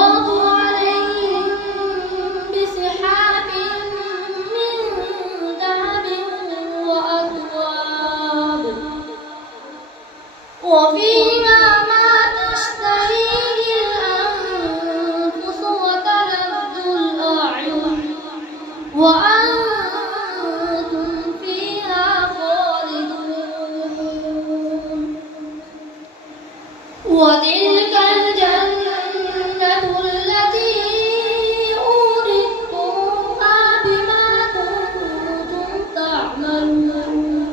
الله عليهم بسحاب من ذهب وأكواب وفيها ما تشتهيه الأنفس وتلذ الأعين وأنتم فيها خالدون وتلك الجنة التي أورثتموها بما كنتم تعملون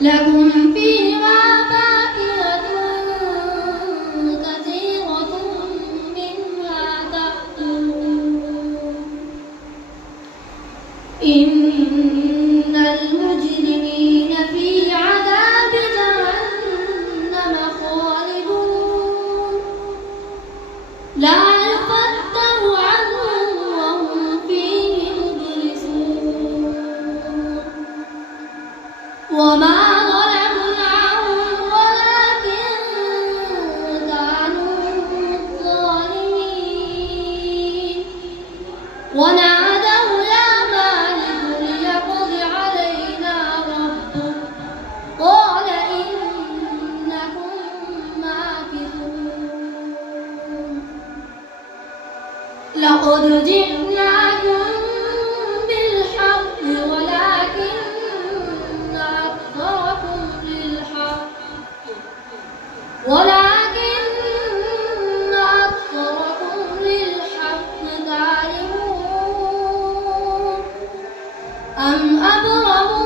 لكم فيها فاكهة كثيرة منها تأكلون إن المجرمين في عذاب جهنم خالدون لا يفتر عنهم وهم فيه مبلسون وما ظلمناهم ولكن كانوا ظالمين ونادوا يا مالك ليقض علينا ربك قال إنكم ماكثون لقد جئناكم بالحق ولكن أكثركم للحق كارهون أم أبرموا